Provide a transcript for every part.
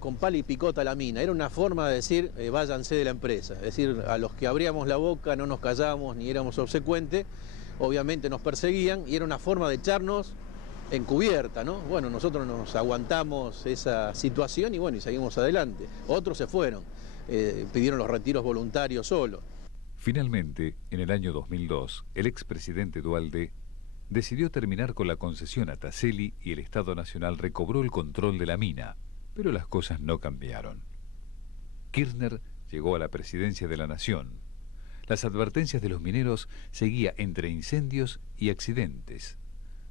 con pala y picota la mina, era una forma de decir váyanse de la empresa, es decir, a los que abríamos la boca no nos callamos ni éramos obsecuentes, obviamente nos perseguían y era una forma de echarnos encubierta, ¿no? Bueno, nosotros nos aguantamos esa situación y bueno, y seguimos adelante. Otros se fueron, pidieron los retiros voluntarios solos. Finalmente, en el año 2002, el expresidente Duhalde decidió terminar con la concesión a Taselli y el Estado Nacional recobró el control de la mina. Pero las cosas no cambiaron. Kirchner llegó a la presidencia de la Nación. Las advertencias de los mineros seguía entre incendios y accidentes,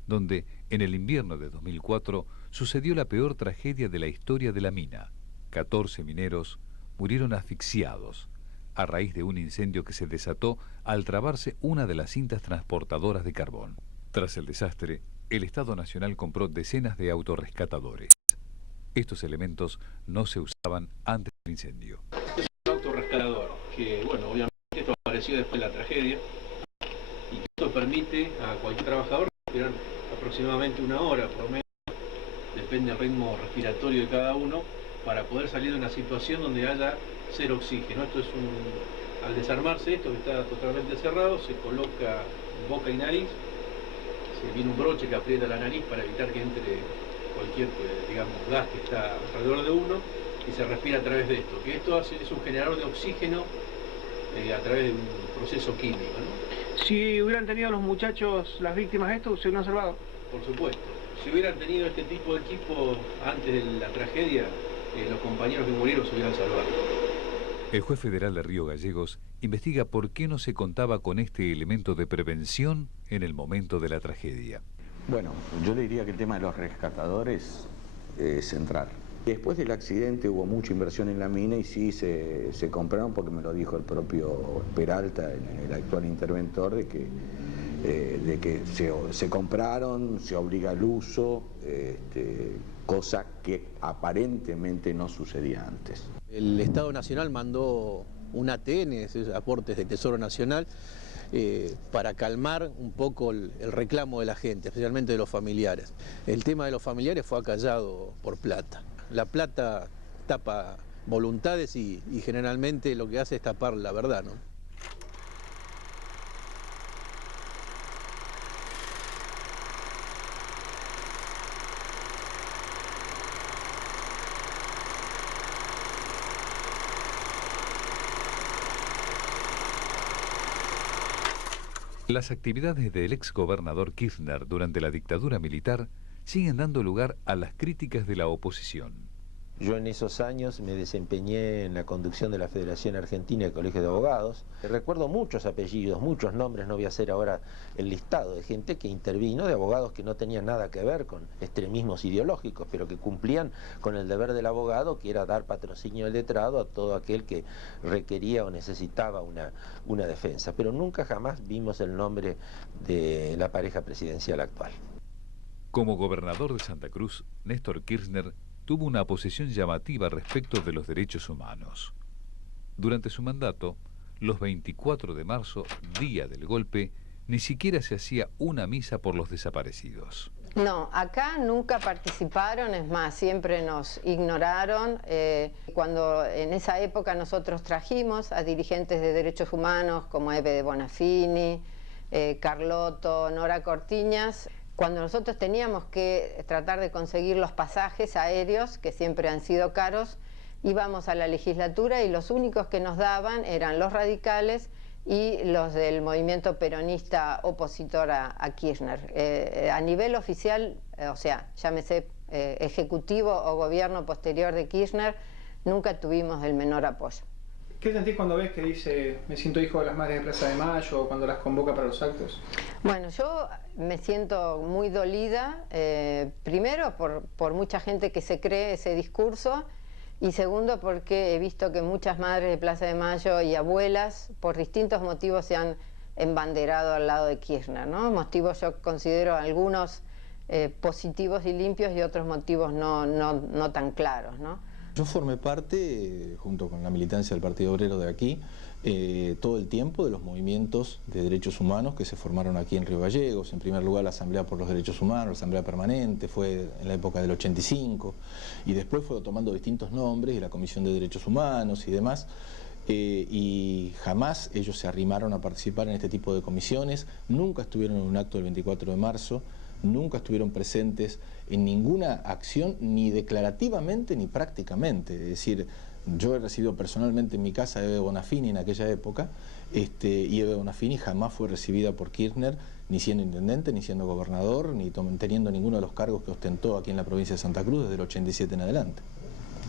donde en el invierno de 2004 sucedió la peor tragedia de la historia de la mina. 14 mineros murieron asfixiados a raíz de un incendio que se desató al trabarse una de las cintas transportadoras de carbón. Tras el desastre, el Estado Nacional compró decenas de autorrescatadores. Estos elementos no se usaban antes del incendio. Es un autorrescatador que, bueno, obviamente esto apareció después de la tragedia y que esto permite a cualquier trabajador respirar aproximadamente una hora, por lo menos, depende del ritmo respiratorio de cada uno, para poder salir de una situación donde haya cero oxígeno. Esto es al desarmarse esto, que está totalmente cerrado, se coloca en boca y nariz, se viene un broche que aprieta la nariz para evitar que entre cualquier, digamos, gas que está alrededor de uno y se respira a través de esto. Que esto es un generador de oxígeno a través de un proceso químico, ¿no? Si hubieran tenido los muchachos, las víctimas de esto, ¿se hubieran salvado? Por supuesto. Si hubieran tenido este tipo de equipo antes de la tragedia, los compañeros que murieron se hubieran salvado. El juez federal de Río Gallegos investiga por qué no se contaba con este elemento de prevención en el momento de la tragedia. Bueno, yo le diría que el tema de los rescatadores es central. Después del accidente hubo mucha inversión en la mina y sí se compraron, porque me lo dijo el propio Peralta, el actual interventor, de que se compraron, se obliga al uso, cosa que aparentemente no sucedía antes. El Estado Nacional mandó un ATN, esos aportes de Tesoro Nacional, para calmar un poco el reclamo de la gente, especialmente de los familiares. El tema de los familiares fue acallado por plata. La plata tapa voluntades y generalmente lo que hace es tapar la verdad, ¿no? Las actividades del exgobernador Kirchner durante la dictadura militar siguen dando lugar a las críticas de la oposición. Yo en esos años me desempeñé en la conducción de la Federación Argentina de Colegios de Abogados. Recuerdo muchos apellidos, muchos nombres, no voy a hacer ahora el listado de gente que intervino, de abogados que no tenían nada que ver con extremismos ideológicos, pero que cumplían con el deber del abogado, que era dar patrocinio al letrado a todo aquel que requería o necesitaba una defensa. Pero nunca jamás vimos el nombre de la pareja presidencial actual. Como gobernador de Santa Cruz, Néstor Kirchner tuvo una posición llamativa respecto de los derechos humanos. Durante su mandato, los 24 de marzo, día del golpe, ni siquiera se hacía una misa por los desaparecidos. No, acá nunca participaron, es más, siempre nos ignoraron. Cuando en esa época nosotros trajimos a dirigentes de derechos humanos como Eve de Bonafini, Carlotto, Nora Cortiñas, cuando nosotros teníamos que tratar de conseguir los pasajes aéreos, que siempre han sido caros, íbamos a la legislatura y los únicos que nos daban eran los radicales y los del movimiento peronista opositor a Kirchner. A nivel oficial, o sea, llámese ejecutivo o gobierno posterior de Kirchner, nunca tuvimos el menor apoyo. ¿Qué sentís cuando ves que dice me siento hijo de las madres de Plaza de Mayo o cuando las convoca para los actos? Bueno, yo me siento muy dolida, primero por mucha gente que se cree ese discurso y segundo porque he visto que muchas madres de Plaza de Mayo y abuelas por distintos motivos se han embanderado al lado de Kirchner, ¿no? Motivos yo considero algunos positivos y limpios y otros motivos no tan claros, ¿no? Yo formé parte, junto con la militancia del Partido Obrero de aquí, todo el tiempo de los movimientos de derechos humanos que se formaron aquí en Río Gallegos. En primer lugar la Asamblea por los Derechos Humanos, la Asamblea Permanente, fue en la época del 85, y después fue tomando distintos nombres, y la Comisión de Derechos Humanos y demás. Y jamás ellos se arrimaron a participar en este tipo de comisiones, nunca estuvieron en un acto del 24 de marzo, nunca estuvieron presentes en ninguna acción, ni declarativamente ni prácticamente. Es decir, yo he recibido personalmente en mi casa a Eve Bonafini en aquella época, y Eve Bonafini jamás fue recibida por Kirchner, ni siendo intendente, ni siendo gobernador, ni teniendo ninguno de los cargos que ostentó aquí en la provincia de Santa Cruz desde el 87 en adelante.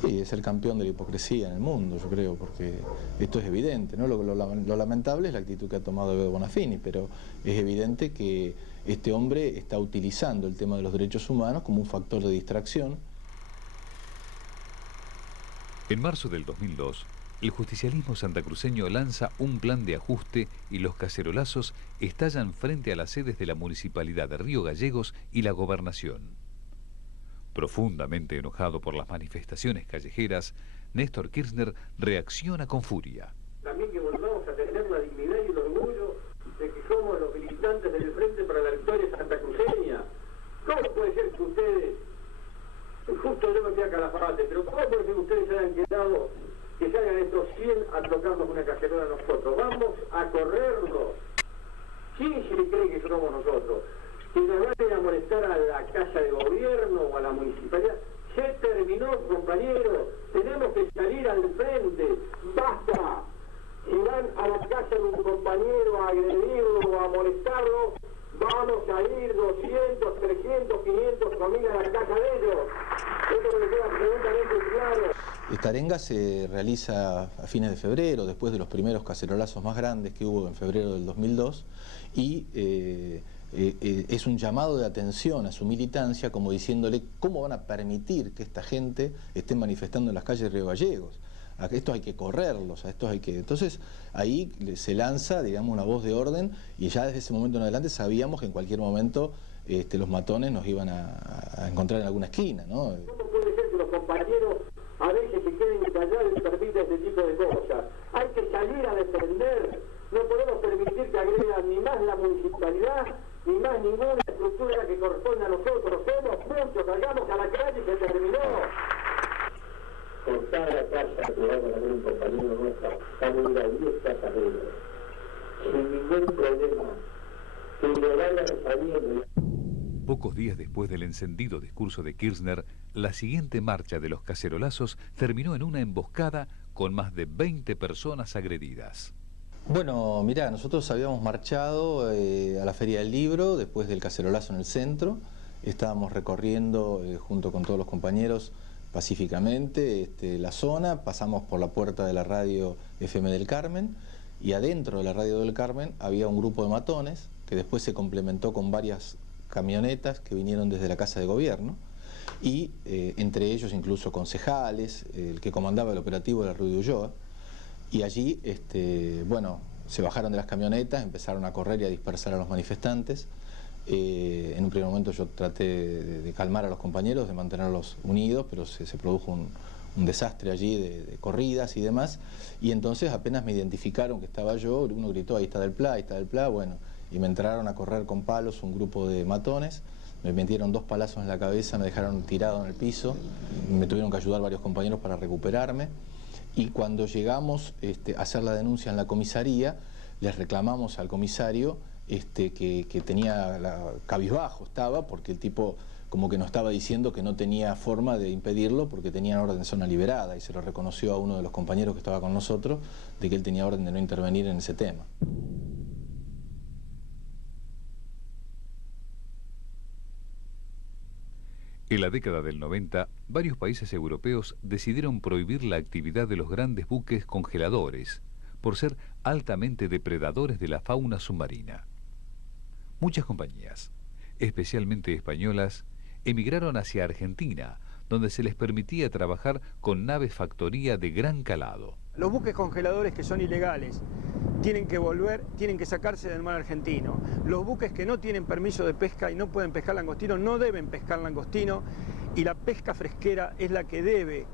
Y es el campeón de la hipocresía en el mundo, yo creo, porque esto es evidente, ¿no? Lo lamentable es la actitud que ha tomado Eve Bonafini, pero es evidente que este hombre está utilizando el tema de los derechos humanos como un factor de distracción. En marzo del 2002, el justicialismo santacruceño lanza un plan de ajuste y los cacerolazos estallan frente a las sedes de la Municipalidad de Río Gallegos y la Gobernación. Profundamente enojado por las manifestaciones callejeras, Néstor Kirchner reacciona con furia. También que volvamos a tener la dignidad y el orgullo de que somos los militantes del Frente para la Victoria santacruceña. ¿Cómo puede ser que ustedes, justo yo me fui a Calafate, pero cómo puede ser que ustedes hayan quedado, que se hagan estos 100 a tocarnos una cacerola a nosotros? Vamos a correrlos. ¿Quién se le cree que somos nosotros? Si nos van a ir a molestar a la casa de gobierno o a la municipalidad, se terminó, compañeros, tenemos que salir al frente, basta. Si van a la casa de un compañero a agredirlo o a molestarlo, vamos a ir 200, 300, 500 familias a la casa de ellos. Esto me queda absolutamente claro. Esta arenga se realiza a fines de febrero, después de los primeros cacerolazos más grandes que hubo en febrero del 2002, y es un llamado de atención a su militancia, como diciéndole cómo van a permitir que esta gente esté manifestando en las calles de Río Gallegos. A estos hay que correrlos, a estos hay que... Entonces ahí se lanza, digamos, una voz de orden, y ya desde ese momento en adelante sabíamos que en cualquier momento los matones nos iban a encontrar en alguna esquina, ¿no? ¿Cómo puede ser que los compañeros a veces se queden callados y permitan este tipo de cosas? Hay que salir a defender. No podemos permitir que agredan ni más la municipalidad, ni más ninguna estructura que corresponde a nosotros. Somos muchos, salgamos a la calle y se terminó. Cortar la casa que va a poner un compañero nuestro, estamos a 10 casas de ellos, sin ningún problema, que lo vayan saliendo. Pocos días después del encendido discurso de Kirchner, la siguiente marcha de los cacerolazos terminó en una emboscada con más de 20 personas agredidas. Bueno, mirá, nosotros habíamos marchado a la Feria del Libro después del cacerolazo en el centro. Estábamos recorriendo junto con todos los compañeros pacíficamente la zona, pasamos por la puerta de la radio FM del Carmen, y adentro de la radio del Carmen había un grupo de matones que después se complementó con varias camionetas que vinieron desde la Casa de Gobierno, y entre ellos incluso concejales, el que comandaba el operativo era Rudy Ulloa, y allí, bueno, se bajaron de las camionetas, empezaron a correr y a dispersar a los manifestantes. En un primer momento yo traté de calmar a los compañeros, de mantenerlos unidos, pero se produjo un desastre allí de corridas y demás, y entonces apenas me identificaron que estaba yo, uno gritó, ahí está Del Pla, ahí está Del Pla, bueno, y me entraron a correr con palos un grupo de matones, me metieron 2 palazos en la cabeza, me dejaron tirado en el piso, me tuvieron que ayudar varios compañeros para recuperarme, y cuando llegamos a hacer la denuncia en la comisaría, les reclamamos al comisario que tenía cabizbajo estaba, porque el tipo como que nos estaba diciendo que no tenía forma de impedirlo porque tenían orden de zona liberada, y se lo reconoció a uno de los compañeros que estaba con nosotros de que él tenía orden de no intervenir en ese tema. En la década del 90, varios países europeos decidieron prohibir la actividad de los grandes buques congeladores por ser altamente depredadores de la fauna submarina. Muchas compañías, especialmente españolas, emigraron hacia Argentina, donde se les permitía trabajar con naves factoría de gran calado. Los buques congeladores que son ilegales tienen que volver, tienen que sacarse del mar argentino. Los buques que no tienen permiso de pesca y no pueden pescar langostino no deben pescar langostino, y la pesca fresquera es la que debe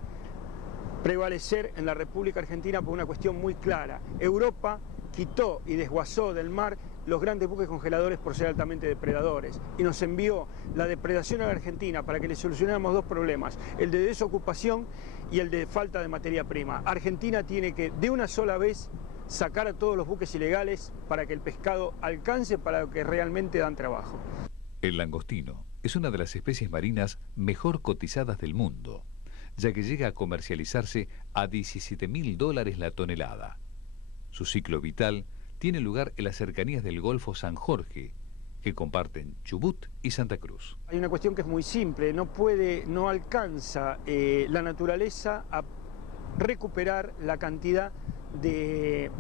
prevalecer en la República Argentina por una cuestión muy clara. Europa quitó y desguazó del mar los grandes buques congeladores por ser altamente depredadores y nos envió la depredación a la Argentina para que le solucionáramos dos problemas, el de desocupación y el de falta de materia prima. Argentina tiene que de una sola vez sacar a todos los buques ilegales para que el pescado alcance para lo que realmente dan trabajo. El langostino es una de las especies marinas mejor cotizadas del mundo, ya que llega a comercializarse a $17.000 la tonelada. Su ciclo vital tiene lugar en las cercanías del Golfo San Jorge, que comparten Chubut y Santa Cruz. Hay una cuestión que es muy simple, no alcanza la naturaleza a recuperar la cantidad de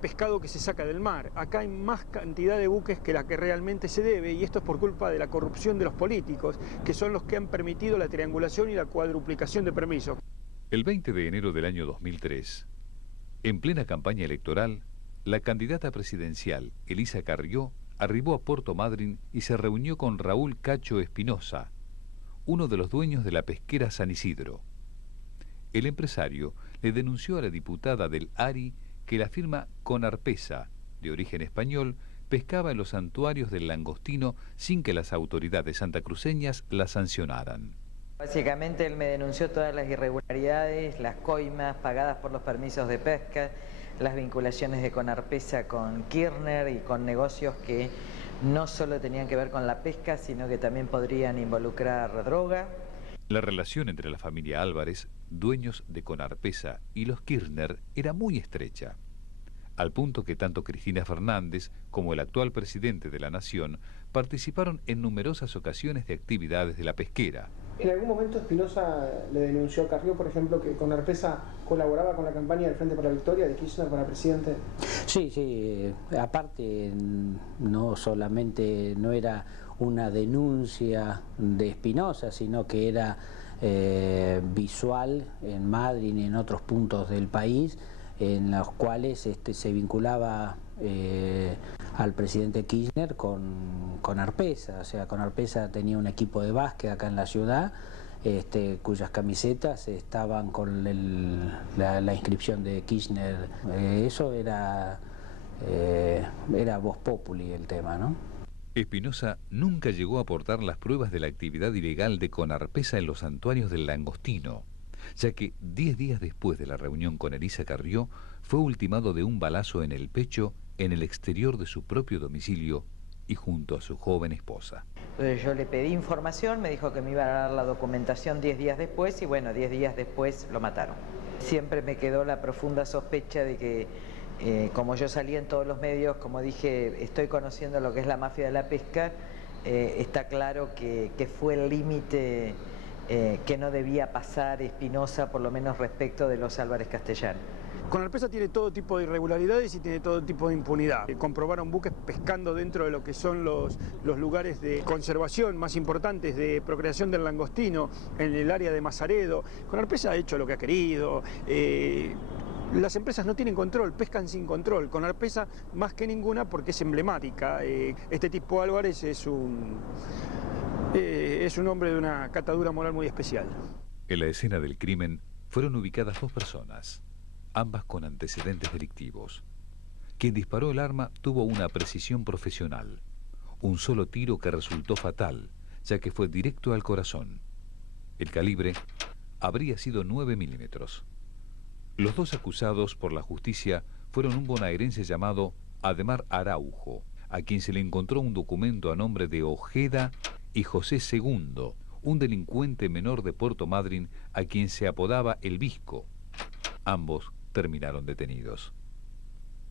pescado que se saca del mar. Acá hay más cantidad de buques que la que realmente se debe, y esto es por culpa de la corrupción de los políticos, que son los que han permitido la triangulación y la cuadruplicación de permisos. El 20 de enero del año 2003, en plena campaña electoral, la candidata presidencial, Elisa Carrió, arribó a Puerto Madryn y se reunió con Raúl Cacho Espinosa, uno de los dueños de la pesquera San Isidro. El empresario le denunció a la diputada del ARI que la firma Conarpesa, de origen español, pescaba en los santuarios del langostino sin que las autoridades santacruceñas la sancionaran. Básicamente él me denunció todas las irregularidades, las coimas pagadas por los permisos de pesca, las vinculaciones de Conarpesa con Kirchner y con negocios que no solo tenían que ver con la pesca, sino que también podrían involucrar droga. La relación entre la familia Álvarez, dueños de Conarpesa, y los Kirchner era muy estrecha, al punto que tanto Cristina Fernández como el actual presidente de la Nación participaron en numerosas ocasiones de actividades de la pesquera. En algún momento Espinosa le denunció a Carrió, por ejemplo, que Conarpesa colaboraba con la campaña del Frente para la Victoria de Kirchner para presidente. Sí, aparte no solamente no era una denuncia de Espinosa, sino que era visual en Madrid y en otros puntos del país, en los cuales se vinculaba al presidente Kirchner con Conarpesa. O sea, Conarpesa tenía un equipo de básquet acá en la ciudad, cuyas camisetas estaban con la inscripción de Kirchner. Eso era voz populi el tema, ¿no? Espinosa nunca llegó a aportar las pruebas de la actividad ilegal de Conarpesa en los santuarios del langostino, ya que 10 días después de la reunión con Elisa Carrió fue ultimado de un balazo en el pecho en el exterior de su propio domicilio y junto a su joven esposa. Entonces yo le pedí información, me dijo que me iba a dar la documentación 10 días después y bueno, 10 días después lo mataron. Siempre me quedó la profunda sospecha de que como yo salí en todos los medios, como dije, estoy conociendo lo que es la mafia de la pesca, está claro que fue el límite que no debía pasar Espinosa, por lo menos respecto de los Álvarez Castellanos. Conarpesa tiene todo tipo de irregularidades y tiene todo tipo de impunidad. Comprobaron buques pescando dentro de lo que son los lugares de conservación más importantes de procreación del langostino, en el área de Mazaredo. Conarpesa ha hecho lo que ha querido. Las empresas no tienen control, pescan sin control. Conarpesa más que ninguna porque es emblemática. Este tipo Álvarez es un hombre de una catadura moral muy especial. En la escena del crimen fueron ubicadas 2 personas, ambas con antecedentes delictivos. Quien disparó el arma tuvo una precisión profesional, un solo tiro que resultó fatal, ya que fue directo al corazón. El calibre habría sido 9 milímetros. Los 2 acusados por la justicia fueron un bonaerense llamado Ademar Araujo, a quien se le encontró un documento a nombre de Ojeda, y José Segundo, un delincuente menor de Puerto Madryn a quien se apodaba El Visco. Ambos terminaron detenidos.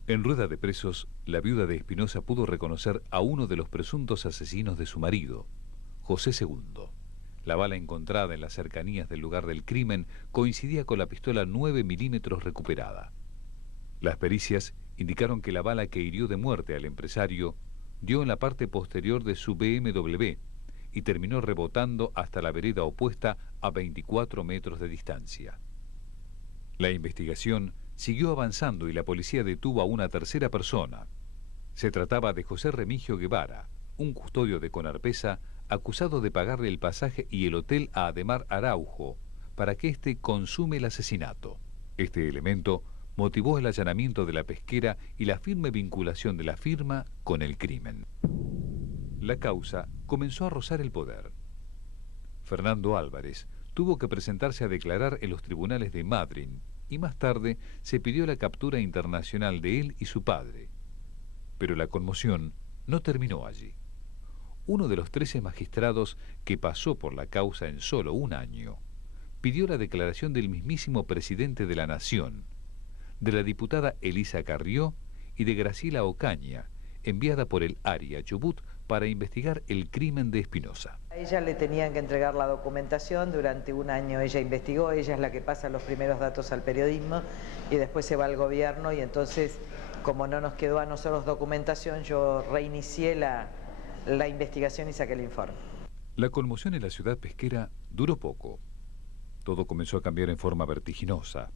En rueda de presos, la viuda de Espinosa pudo reconocer a uno de los presuntos asesinos de su marido, José Segundo. La bala encontrada en las cercanías del lugar del crimen coincidía con la pistola 9 milímetros recuperada. Las pericias indicaron que la bala que hirió de muerte al empresario dio en la parte posterior de su BMW y terminó rebotando hasta la vereda opuesta a 24 metros de distancia. La investigación siguió avanzando y la policía detuvo a una tercera persona. Se trataba de José Remigio Guevara, un custodio de Conarpesa, acusado de pagarle el pasaje y el hotel a Ademar Araujo para que éste consume el asesinato. Este elemento motivó el allanamiento de la pesquera y la firme vinculación de la firma con el crimen. La causa comenzó a rozar el poder. Fernando Álvarez tuvo que presentarse a declarar en los tribunales de Madrid y más tarde se pidió la captura internacional de él y su padre. Pero la conmoción no terminó allí. Uno de los 13 magistrados que pasó por la causa en solo un año pidió la declaración del mismísimo presidente de la Nación, de la diputada Elisa Carrió y de Graciela Ocaña, enviada por el ARI Chubut para investigar el crimen de Espinosa. A ella le tenían que entregar la documentación, durante un año ella investigó, ella es la que pasa los primeros datos al periodismo y después se va al gobierno, y entonces, como no nos quedó a nosotros documentación, yo reinicié la investigación y saqué el informe. La conmoción en la ciudad pesquera duró poco. Todo comenzó a cambiar en forma vertiginosa.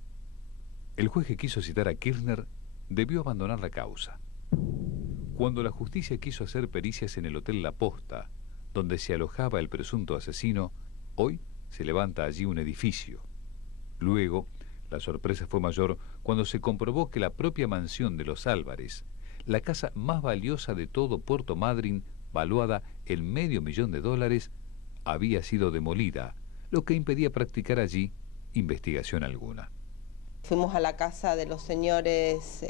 El juez que quiso citar a Kirchner debió abandonar la causa. Cuando la justicia quiso hacer pericias en el Hotel La Posta, donde se alojaba el presunto asesino, hoy se levanta allí un edificio. Luego, la sorpresa fue mayor cuando se comprobó que la propia mansión de los Álvarez, la casa más valiosa de todo Puerto Madryn, valuada en $500,000, había sido demolida, lo que impedía practicar allí investigación alguna. Fuimos a la casa de los señores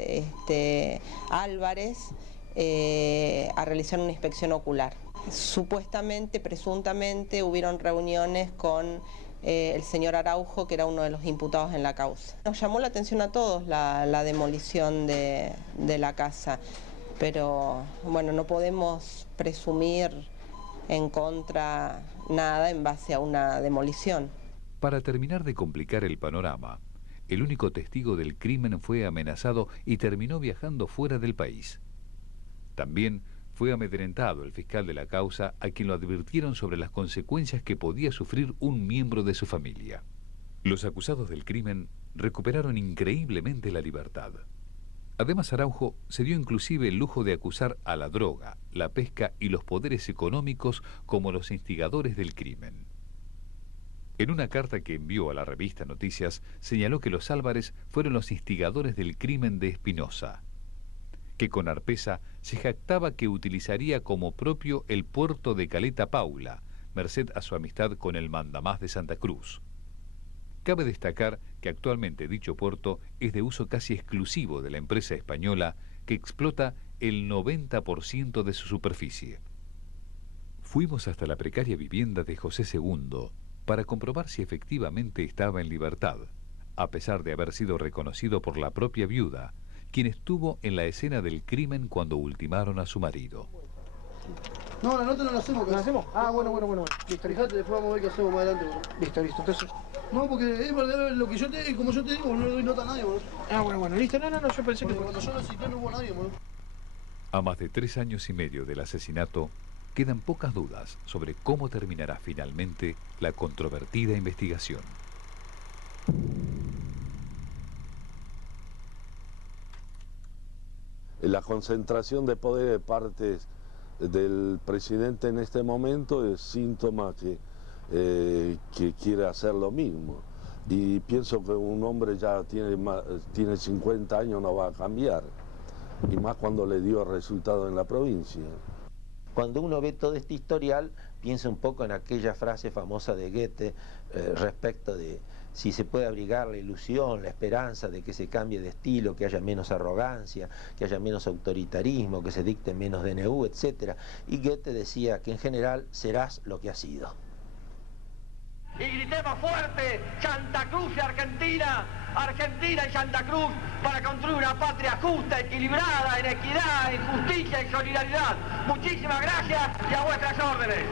Álvarez a realizar una inspección ocular. Supuestamente, presuntamente, hubieron reuniones con el señor Araujo, que era uno de los imputados en la causa. Nos llamó la atención a todos la demolición de la casa, pero bueno, no podemos presumir en contra nada en base a una demolición. Para terminar de complicar el panorama, el único testigo del crimen fue amenazado y terminó viajando fuera del país. También fue amedrentado el fiscal de la causa, a quien lo advirtieron sobre las consecuencias que podía sufrir un miembro de su familia. Los acusados del crimen recuperaron increíblemente la libertad. Además, Araujo se dio inclusive el lujo de acusar a la droga, la pesca y los poderes económicos como los instigadores del crimen. En una carta que envió a la revista Noticias, señaló que los Álvarez fueron los instigadores del crimen de Espinosa, que con Arpesa se jactaba que utilizaría como propio el puerto de Caleta Paula, merced a su amistad con el mandamás de Santa Cruz. Cabe destacar que actualmente dicho puerto es de uso casi exclusivo de la empresa española, que explota el 90% de su superficie. Fuimos hasta la precaria vivienda de José II para comprobar si efectivamente estaba en libertad, a pesar de haber sido reconocido por la propia viuda, quien estuvo en la escena del crimen cuando ultimaron a su marido. No, la nota no la hacemos. ¿La hacemos? Ah, bueno. Listo, fíjate, después vamos a ver qué hacemos más adelante, bro. Listo. Entonces... No, porque es verdad lo que yo te digo, como yo te digo, no le doy nota a nadie, bro. Ah, bueno, listo. No, yo pensé porque cuando yo lo cité no hubo nadie, bro. A más de 3 años y medio del asesinato, quedan pocas dudas sobre cómo terminará finalmente la controvertida investigación. La concentración de poder de parte del presidente en este momento es síntoma que quiere hacer lo mismo. Y pienso que un hombre ya tiene 50 años, no va a cambiar. Y más cuando le dio resultado en la provincia. Cuando uno ve todo este historial, piensa un poco en aquella frase famosa de Goethe respecto de si se puede abrigar la ilusión, la esperanza de que se cambie de estilo, que haya menos arrogancia, que haya menos autoritarismo, que se dicte menos DNU, etc. Y Goethe decía que en general serás lo que has sido. Y gritemos fuerte, Santa Cruz y Argentina, Argentina y Santa Cruz, para construir una patria justa, equilibrada, en equidad, en justicia y solidaridad. Muchísimas gracias y a vuestras órdenes.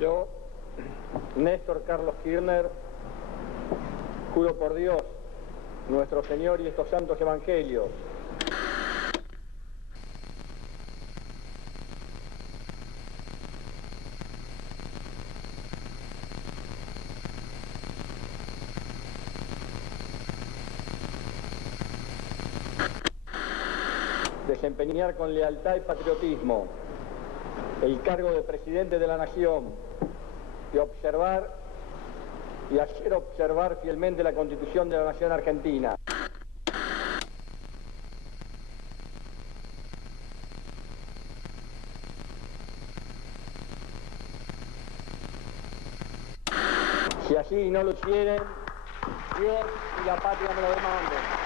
Yo, Néstor Carlos Kirchner, juro por Dios, nuestro Señor y estos santos evangelios, desempeñar con lealtad y patriotismo el cargo de presidente de la Nación y observar y hacer observar fielmente la Constitución de la Nación Argentina. Si así no lo hicieren, Dios y la patria me lo demanden.